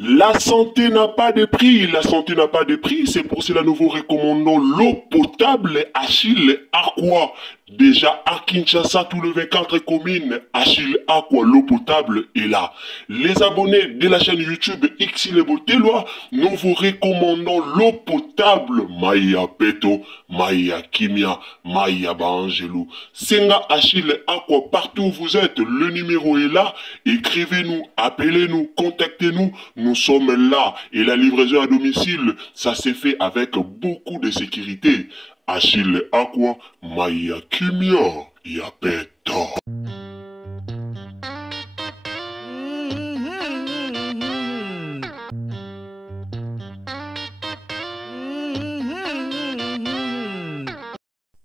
La santé n'a pas de prix, la santé n'a pas de prix, c'est pour cela que nous vous recommandons l'eau potable Achille Aqua. Déjà à Kinshasa, tous les 24 communes, Achille Aqua, l'eau potable est là. Les abonnés de la chaîne YouTube Xile Botelwa, nous vous recommandons l'eau potable Maya Peto, Maya Kimia, Maya Bangelou. Senga Achille Aqua, partout où vous êtes, le numéro est là. Écrivez-nous, appelez-nous, contactez-nous. Nous sommes là et la livraison à domicile, ça s'est fait avec beaucoup de sécurité. Achille Aqua, Maya Kimia, Yapeto.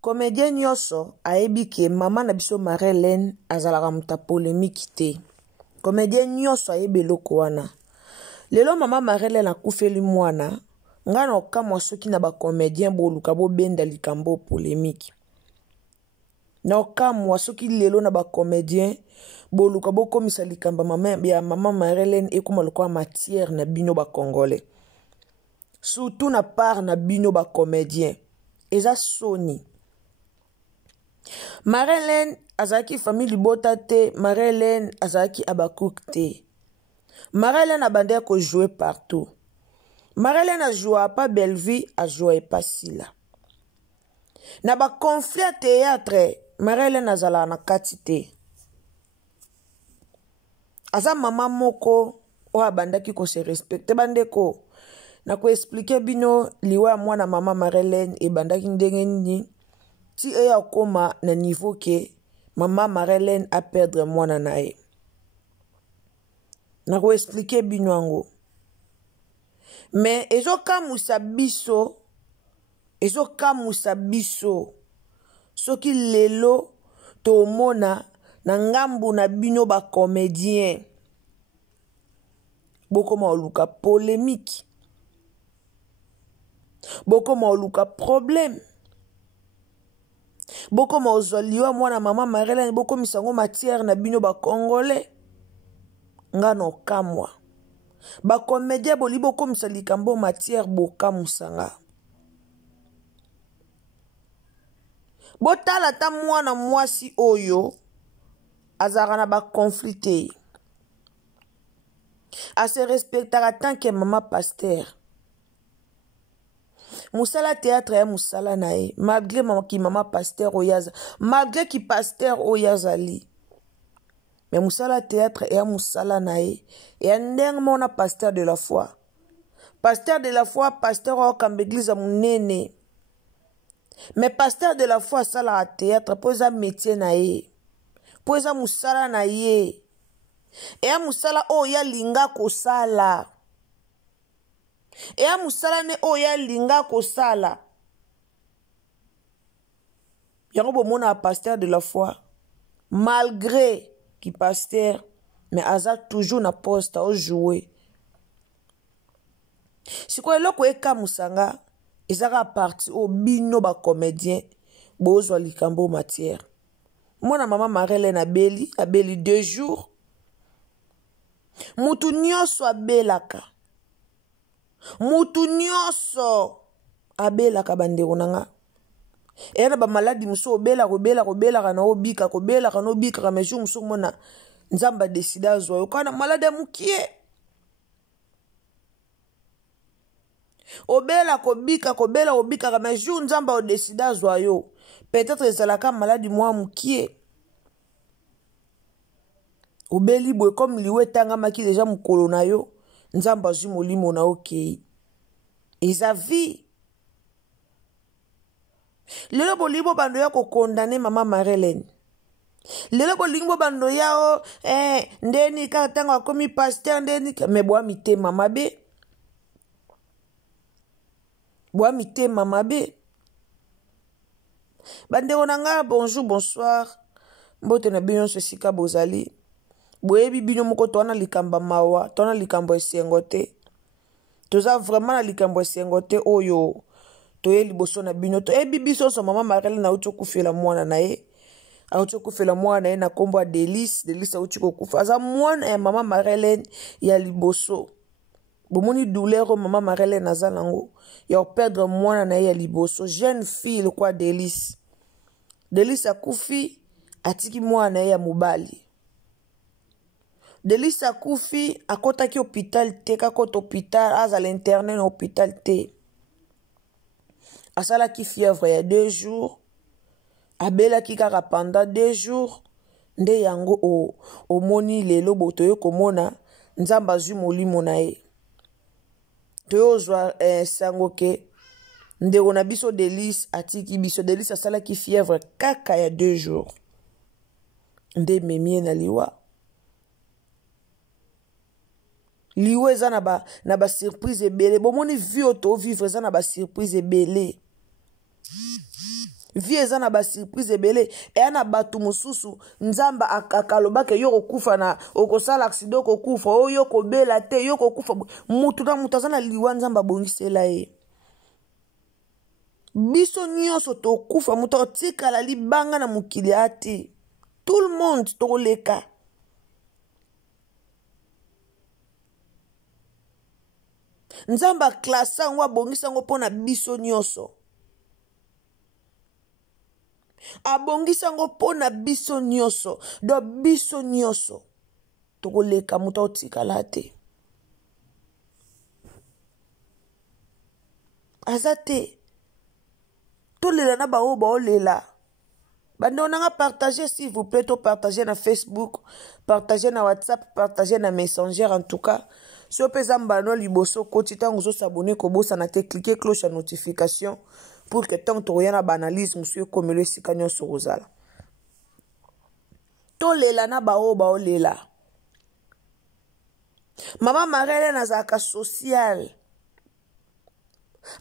Comédien nyonso ayebi ke mama na biso Marie-Hélène azalaka muta polémique te. Comédien nyonso ayebi eloko wana. Lelo mama Marie-Hélène akufeli mwana, nga na okamwa soki na ba comédien boluka bo benda likambo polémique. Na okamwa soki lelo na ba comédien boluka bo komisa likamba mama Marie-Hélène ekoma lokwa matière na bino ba congolais. Surtout na part na bino ba comédien. Eza soni. Marie-Hélène azaki famille libota te, Marie-Hélène azaki abakouk te. Marie-Hélène abandé ko jouer partout. Marie-Hélène a joué pas Belleville, a joué pas Sila. Na ba conflit théâtre, Marie-Hélène azala na katite. Aza mama moko o abandaki ko se respecte bandeko. Na ko expliquer bino liwa mwana mama Marie-Hélène e bandaki ndenge nini. Si eya koma na niveau ke mama Marie-Hélène a perdre mwana nae. Na ko expliquer bino ango. Mais ezo kamusa biso soki lelo to mona na ngambu na bino ba comédien. Boko maoluka polémique. Boko maoluka problème. Boko maozoliwa mwana mama Marie-Hélène boko misango matière na bino ba congolais. Nga no kamwa. Ba comédien boli boko misalikambo matière boka musanga. Botala ta mwana mwasi oyo azara na ba conflité. A se respectera tant que mama pasteur. Musala théâtre ya musala nae malgré mama pasteur oyaza malgré ki pasteur oyazali. Mais musala théâtre ya musala nae et ndeng mona pasteur de la foi. Pasteur de la foi, pasteur o kambe église munene. Mais pasteur de la foi sala théâtre poza métier nae. Poza musala nae. Et ya musala o ya linga ko sala. Et ya musala ne o ya linga ko sala. Yango bo mona pasteur de la foi malgré qui pasteur mais aza toujours na poste au jouer. Si quoi eloko eka musanga ezaka parti au bino ba comédien bozo likambo matière. Mona mama Marie-Hélène abeli 2 jours. Mutu nyonso abelaka. Mutu nyonso abelaka bandeko nanga. Et na ba maladi muso obela kana obika kana obika kana meju muso mona nzamba décida zo kana malade mukie. Obela obika kana meju nzamba o décida zo yo. Peut-être ezalaka maladi moi mukie. Obeli boy comme liwe tanga maki déjà mukolo na yo nzamba zu molimo na okei. Eza vie. Lelo bolibo bando ya ko condamner mama Marie-Hélène. Lelo bolingo bando yao ndeni ka tanga komi pasteur ndeni me boa mite mama be. Boa mite mama be. Bande onanga bonjour bonsoir. Mbote na bino sosika bozali. Boyebi bino moko tona likamba mawa, tona likambo esengote. Toza vraiment na likambo esengote oyo. Toye liboso na bino to biso so mama Marie-Hélène na ucho kufela mwana nae aucho kufela mwana nae na kombo Délice aucho kufa aza mwana ya mama Marie-Hélène ya liboso bomoni douleur o mama Marlène aza nango ya perdre mwana na ye ya liboso jeune fille quoi Délice akufi atiki mwana na ye ya mobali Délice akufi akotaki hôpital te kakota hôpital aza l'internet na hôpital te asalaki fièvre ya 2 jours abelaki kaka pendant 2 jours nde yango omoni lelo botoyo komona nzamba azwi molimo na ye toyozwa sango ke ndeko na biso Délice atiki biso Délice asalaki fièvre kaka ya 2 jours nde memie na liwa eza na ba surprise ebele bomoni vie oto vivre eza na ba surprise ebele vie eza na ba surprise ebele eya na bato mosusu nzamba akalobake yo kokufa na okosala accident okokufa oyo kobela te yo kokufa mutu na mutu aza na liwa nzamba abongisela ye biso nyonso tokufa mutu otikala libanga na mokili ate tout le monde tokoleka nzamba klasa yango abongisa yango mpo na biso nyonso abongisa yango mpo na biso nyonso do biso nyonso tokoleka mutu otikala te aza te tolela na bao baolela bando nanga partager s'il vous plaît to partager na Facebook partager na WhatsApp partager na Messenger en tout cas si opeza mbano liboso koti tango zo s'abonner ko bosa na te cliquer cloche à notification pour que tant to yana banalise monsieur comme le sikanyo sur rozala tolela na bao baolela mama Marlène azaka social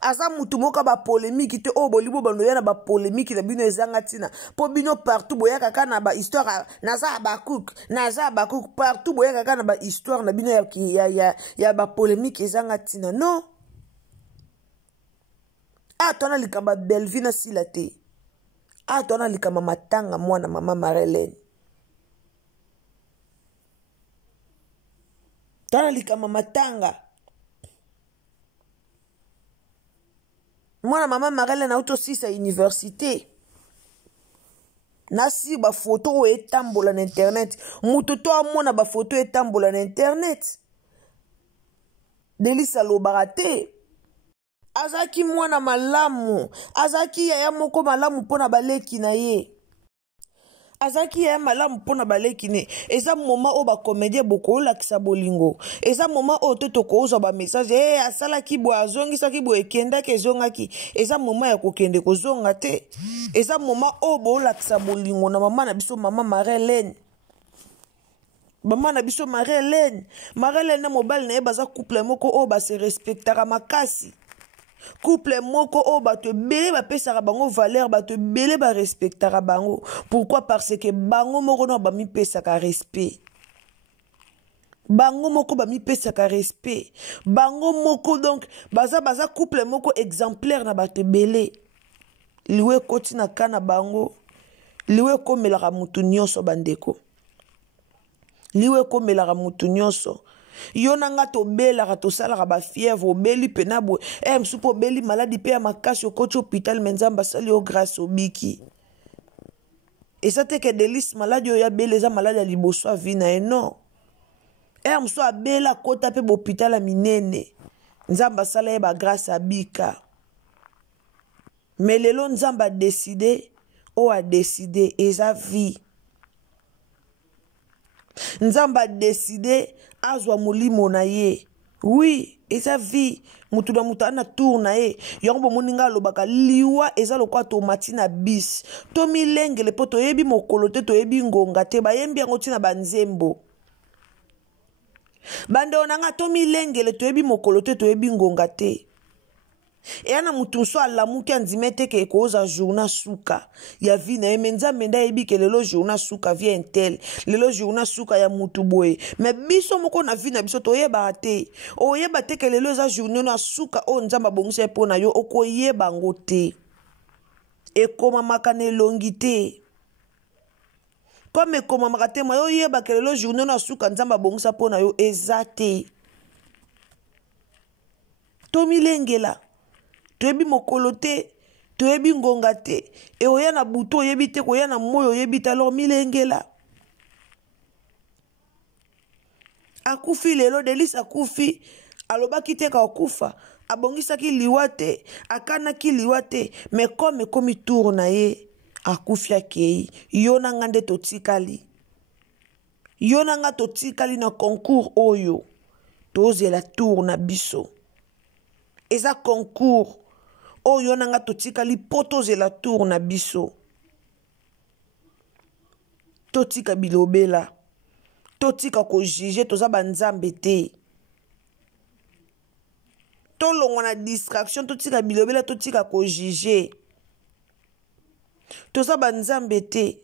aza mutu moka ba polémique te o bolibo bando ya na ba polémique na bino ezanga tina po bino partout boya kaka na ba histoire naza ba cook partout boya kaka na ba histoire na bino ya ba polémique ezanga tina non tona likamba Belvina sila te tona likamba matanga mwana mama Marlène tona likamba matanga mwana mama Marlène auto sisa université nasi ba photo etambola na internet mutu to amona ba photo etambola na internet Délice alobaka te azaki mwana malamu azaki yaya moko malamu mpona baleki na ye azaki ya malamu mpona baleki ne eza moment o ba comédien boko lakisa bolingo eza moment o te tokozwa ba message asalaki bo azongisaki bo ekendaki ezongaki eza moment ya kokende kozonga te eza moment o bo lakisa bolingo na mama na biso mama Marlène mama na biso Marlène na mobile na ye baza couple moko o ba se respectaka makasi couple moko o bato ebele bapesaka bango valeur bato ebele barespectaka bango pourquoi parce que bango moko no bamipesaka respect bango moko bamipesaka respect bango moko donc baza couple moko exemplaire na bato ebele liwe koti na kana bango liwe komelaka mutu nyonso bandeko liwe komelaka mutu nyonso yo nanga tobelaka tosalaka ba fièvre obeli pena bo msupo obeli maladi pe ya makasi okoti hôpital menzamba sali o grâce obiki eza te ke Délice maladi oyo abeli eza maladi ya liboso avi na ye non mso abela kota pe bohôpital ya minene nzamba asala ye ba grâce abika mais lelo nzamba adeside o adeside eza vie nzamba adeside azwa molimo na ye oui eza vie mutu na mutu ana tour na ye yango bomoni nga alobaka liwa eza lokwa tomati na bis to milengele po toyebi mokolo te toyebi ngonga te bayembi yango ntina banzembo bandeo nanga to milengele toyebi mokolo te toyebi ngonga te eya na mutu nso alamuki andime te ke ekoza journa suka ya vi na ye me nzambe nde ayebi ke lelo journa suka vi intel lelo journa suka ya mutu boye me biso moko na vi na biso toyebaka te oyeba te ke lelo eza journe na suka oyo nzambe abongisa ye mpo na yo okoyeba ngo te ekomamaka na elongi te comme ekomamaka te moyo oyeba ke lelo journe na suka nzambe abongisa mpo na yo eza te tomilengela toyebi mokolo te toyebi ngonga te e oya na butu oyebi te koya na moyo oyebi te alors milengela akufi lelo Delis akufi alobaki te ka okufa abongisaki liwa te akanaki liwa te me comme ekomi tour na ye akufi akei yo na nga nde totikali yo na nga totikali na concours oyo tozela tour na biso eza concours oyo na nga totikali po tozela tour na biso totika bilobela totika ko juge toza banzambe te tolongwa na distraction totika bilobela totika ko juge toza banzambe te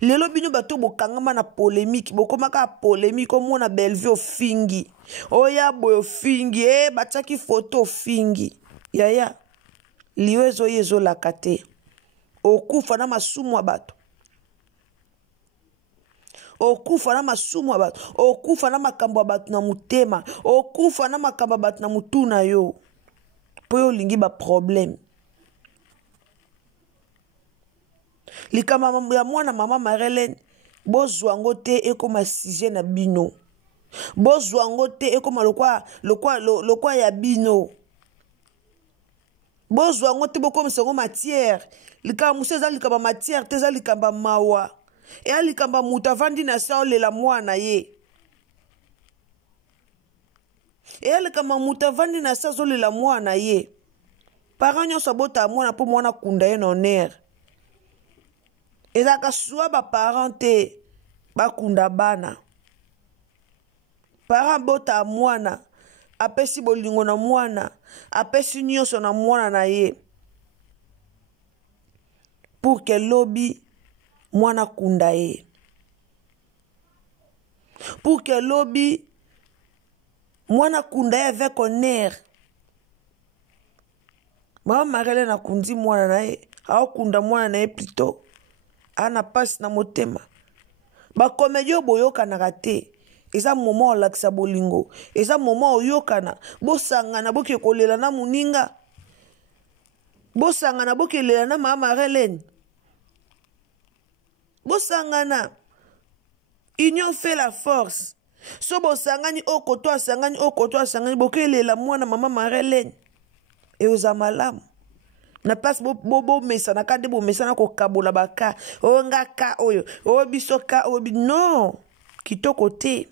lelo bino bato bokangama na polémique bokomaka polémique omona Bellevue ofingi oya boy ofingi batiaki photo ofingi yaya liyo ezoya ezolaka te okufa na masumu ya bato okufa na masumu ya bato okufa na makambo ya bato na mutema okufa na makambo ya bato na mutu na yo po yo olingi baproblème likama ya mwana mama Marie-Hélène bozwa ngo te ekoma sujet na bino bozwa ngo te ekoma lokwa ya bino bozwa ngo te bokomisa ngo matière likama musu eza likama matière te eza likamba mawa eya likamba mutu avandi na se olela mwana ye eya likamba mutu avandi na se azolela mwana ye parent nyonso abota mwana mpo mwana kunda ye na honneur ezalaka suwa baparent te bakunda bana parent bota mwana apesi bolingo na mwana apesi nyonso na mwana na ye pour que lobi mwana kunda ye pour que lobi mwana kunda ye avec honneur mama Marie-Hélène akundi mwana na ye aokunda mwana na ye plutôt ana pasi na motema bakomédie boyokanaka te eza moment olakisa bolingo eza moment oyokana bosangana boke kolela na muninga bosangana boke lela na mama Marie-Hélène bosangana union fait la force so bosangani okoto asangani boke lela mwana mama Marie-Hélène e oza malamu na place bo mesana kande bo mesana ko kabola baka o ngaka oyo o biso ka o non kitoko te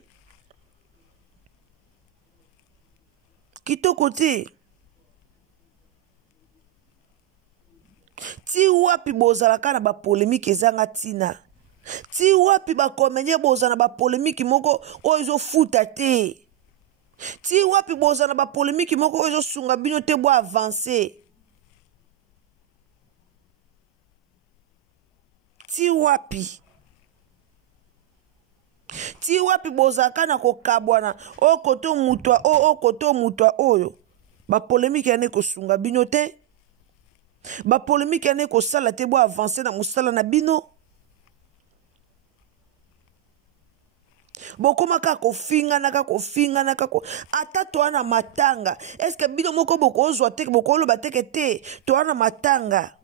ti wapi bozalaka na ba polémique ezanga tina ti wapi ba komédie bozana ba polémique moko oyo ezofuta te ti wapi bozana ba polémique moko oyo ezosunga bino te bo avancer ti wapi bozaka na kokabwana okoto mutwa oyo ba polémique yane kosunga bino te ba polémique yane kosala te bo avancer na musala na bino bokomaka kofingana ata toana matanga est-ce que bino moko bokozwa te bokoloba teke te toana matanga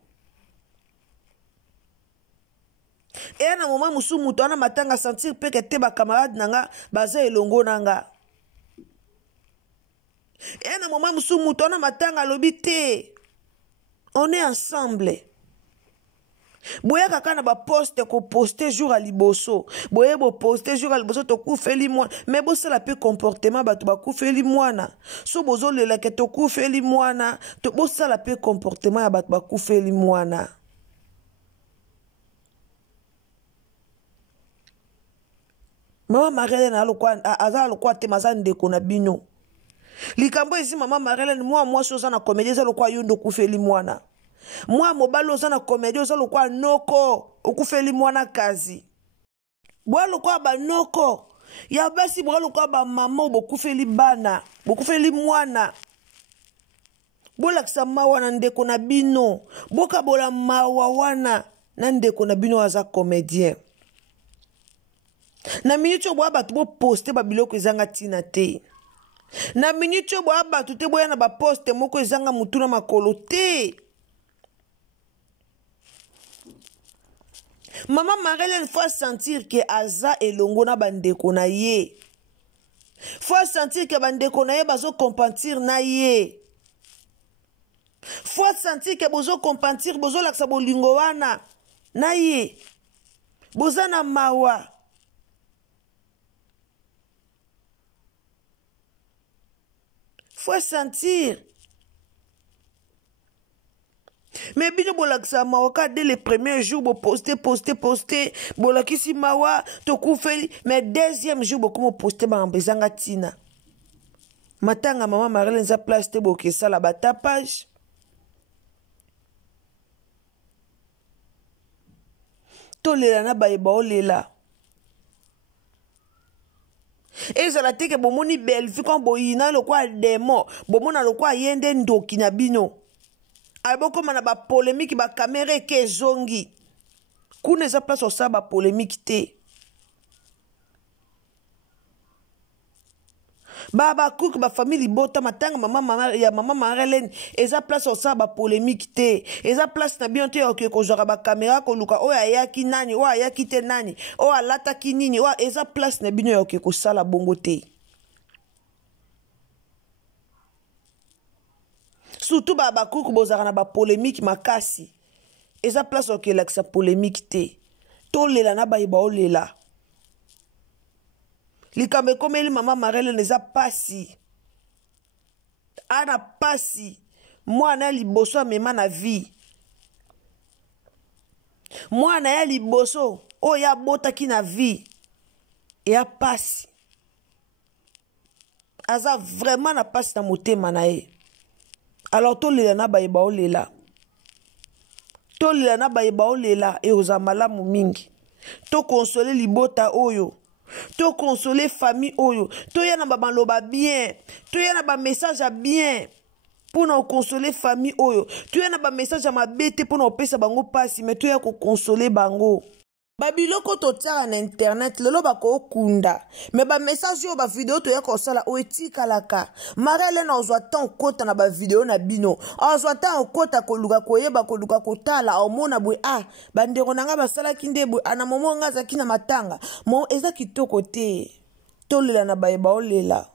et na moment musu mutu ana matanga sentir peke te ba camarade nanga baza elongo nanga et na moment musu mutu ana matanga lobi te on est ensemble boya kaka na ba poste ko poster jour à liboso boye bo poster jour à liboso to kufeli mwana mais bo sala pe comportement bato ba kufeli mwana so bozo lela ke to kufeli mwana to bo sala pe comportement ya bato ba kufeli mwana mama Marie-Hélène aza lokwa te maza ndeko na bino likambo ezi mama Marie-Hélène moi soza na comédie za lokwa yondo kufeli mwana moi mobalo oza na comédie oza lokwa noko okufeli mwana kazi bwa lokwa banoko ya basi bwa lokwa ba mama bokufeli bana bokufeli mwana bolakisa mawa na ndeko na bino bokabola mawa wana na ndeko na bino aza comédien na minute bwa bato bo poster ba biloko ezanga tina te Na minute bo abatu te boya na ba poste moko ezanga mutuna makolo te. Maman Marlène faut sentir que aza elongo na bandeko na ye. Faut sentir que bandeko na ye bazo compatir na ye. Faut sentir que bozo compatir bozo laksa bolingo wana na ye. Boza na mawa. Faut sentir. Mais bien bolakisa mawa dès les premiers jours bo poster bolakisi mawa to kufeli mais deuxième jour bo komo poster ba mbezanga tina. Matanga maman Marlène za place te bo kesa la batapage. To lela na ba olela. Et ça la te que bomoni belle fi kon boyina lo kwa démon bomona lo kwa yende ndoki na bino. Aboko mana ba polémique ba caméra ke zongi. Kuna za place osa ba polémique te. Baba cook ba famille bota matanga maman Marlène eza place osa ba polémique te. Eza place na bien te ok ko zora ba caméra ko luka o ayaki nani o ayaki te nani o alata ki nini o eza place na bino ok ko sala bongo te. Surtout baba cook bozara na ba polémique makasi. Eza place ok la polémique te. To lela na ba iba o lela. Likambe komeli maman Marlène eza pasi. Ana pasi. Mwana liboso amema na vie. Mwana ya liboso o ya botaki na vie. Ya pasi. Aza vraiment na pasi na motema na ye. Alors to lela na ba o lela. To lela na ba o lela e oza malamu mingi. To consoler libota oyo. To consoler famille oyo. To yana ba maloba bien. To yana ba message à bien. Pour nous consoler famille oyo. To yana ba message à ma bête pour nous pesa bango pasi. Mais to yana ko consoler bango. Babiloko to tara na internet lelo bako okunda. Mais ba message yo ba vidéo to yako sala o etika laka. Marlène ozwa tan kota na ba vidéo na bino. Ozwa tan kota ko luka koyeba ko luka kotala omona bwe bandeko nanga basala kinde bwe ana momo ngaza kina matanga. Mo eza kitoko te. Tolela na bayeba olela.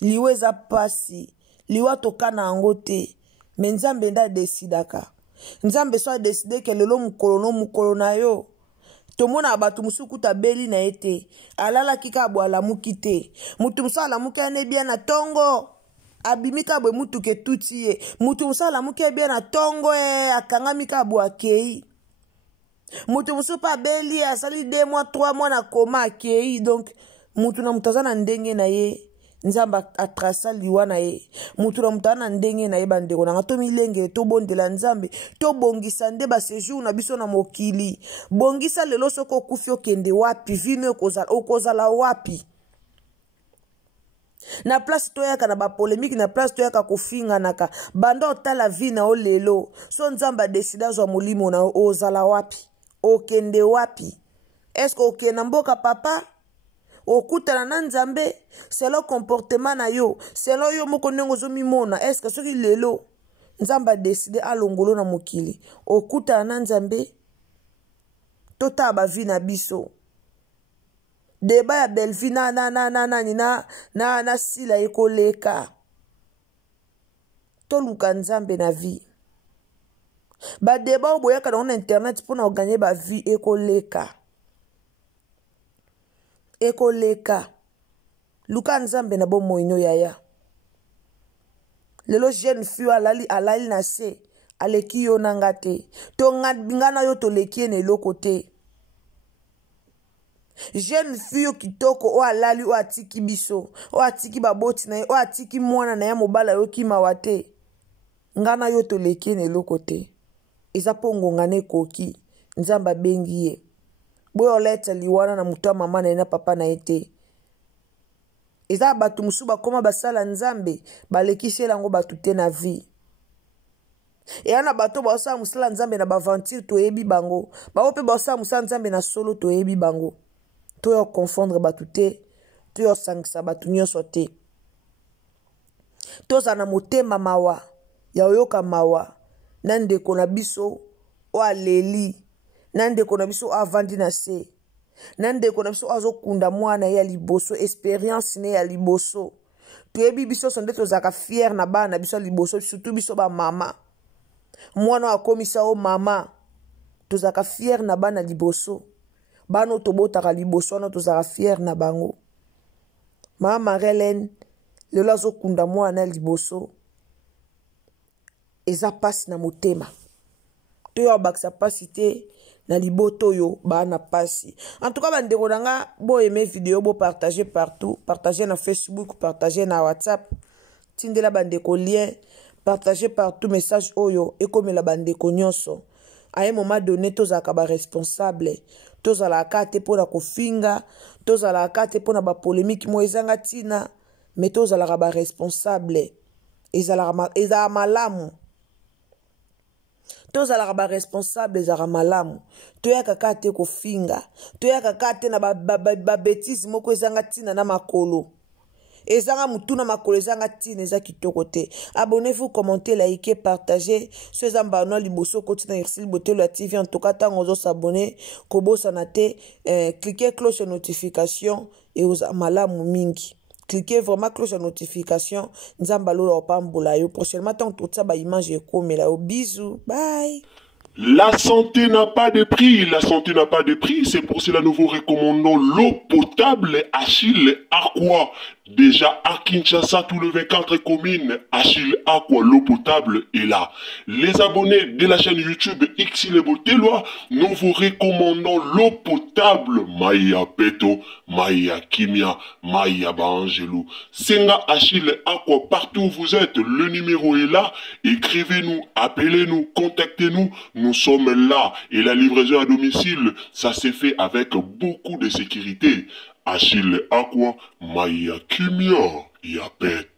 Liweza pasi. Liwa tokana ango te. Mais Nzambe nda desidaka. Nzambe so décidé que lelo mukolo na yo. Tomona abatu musuku tabeli na ete. Alala kika abo alamuki te. Mutu musa alamuki ane bien na tongo. Abimika bwe mutu ke tuti ye. Mutu musa alamuki bien na tongo akangamika abo akei. Mutu musu pa beli asali 2 mois 3 mois na koma akei. Donc mutu na mutazana ndenge na ye. Nzamba atrasa liwa na ye. Mutu na mutana ndenge na ye bandeko. Nanga to milenge to bondela nzambe. To bongisa nde ba séjour na biso na mokili. Bongisa lelo soko kufio kende wapi. Vino okozala wapi. Na place to yaka na ba polémique. Na place to yaka kufinga naka. Banda otala vi na o lelo. So nzamba desida zwa mulimo na ozala wapi. Okende wapi. Est-ce que okena mboka papa? Okutana na nzambe selon comportement na yo selon yo moko ndenge ozomimona est-ce que soki lelo nzamba décide alongolo na mokili okutana na nzambe tota ba vie na biso deba ya belvi na sila ekoleka toluka nzambe na vie ba deba oboyaka na internet pona oganye ba vie ekoleka ekoleka luka nzambe na bomo ino yaya lelo jeune fille alali na se aleki yo nanga te to ngana yo to leki ne lokote jeune fille kitoko o alali o atiki biso o atiki baboti na o atiki mwana na ya mobala yo kimawa te ngana yo to leki ne lokote eza pongonga ne koki nzamba bengi ye boyo leta liwana na mutu mama na papa na ete. Eza batu musuba koma basala nzambe balekisi lango batu te na vie. E ana bato ba osala musala nzambe na baventure to yebi bango. Ba ope ba osala musala nzambe na solo to yebi bango. To yo confondre batu te, to yo sangisa batu nyonso te. toza na motema mawa ya oyoka mawa na ndeko na biso o aleli na ndeko na biso avandi na se na ndeko na biso azokunda mwana ya liboso experience ne ya liboso toyebi biso sonde tozaka fier na bana biso liboso surtout biso ba mama mwana akomisa o mama tozaka fier na bana liboso bano tobotaka liboso wana tozaka fier na bango mama Marie-Hélène lelo azokunda mwana liboso eza pasi na motema toyo abakisa pasi te na liboto yo bana pasi. En tout cas bandeko nanga bo aimer vidéo bo partager partout, partager na Facebook, partager na WhatsApp, tindela bandeko lien, partager partout message oyo ekomela bandeko nyonso. À un moment donné tozaka ba responsable, tozala kate pona kofinga, tozala kate pona ba polémique mo ezanga tina, mais tozala ba responsable. Ezala malamu. Tozala ba responsable ezara malamu. Toyaka kate kofinga, toyaka kate na ba bêtise moko ezanga tina na makolo. Ezanga mutuna makolo ezanga tina eza kitoko te. Abonnez-vous, commentez, likez, partagez. Ce zamba no liboso kotina Irsil Botelo la TV en tout cas tant ozo s'abonner, kobo sanate, cliquez cloche de notification et oza malamu mingi. Cliquez vraiment cloche de notification. Nzamba lolo opambola yo. Prochainement tant tout ça ba image ekomela yo. Bisous. Bye. La santé n'a pas de prix, la santé n'a pas de prix, c'est pour cela nous vous recommandons l'eau potable Achille Aqua. Déjà à Kinshasa, tout le 24 communes, Achille Aqua, l'eau potable est là. Les abonnés de la chaîne YouTube Irsil Botelo, nous vous recommandons l'eau potable Maya Peto, Maya Kimia, Maya Bangelou. Senga Achille Aqua, partout où vous êtes, le numéro est là. Écrivez-nous, appelez-nous, contactez-nous. Nous sommes là et la livraison à domicile, ça s'est fait avec beaucoup de sécurité. Achille Aqua, Maya Kimia, Yapet.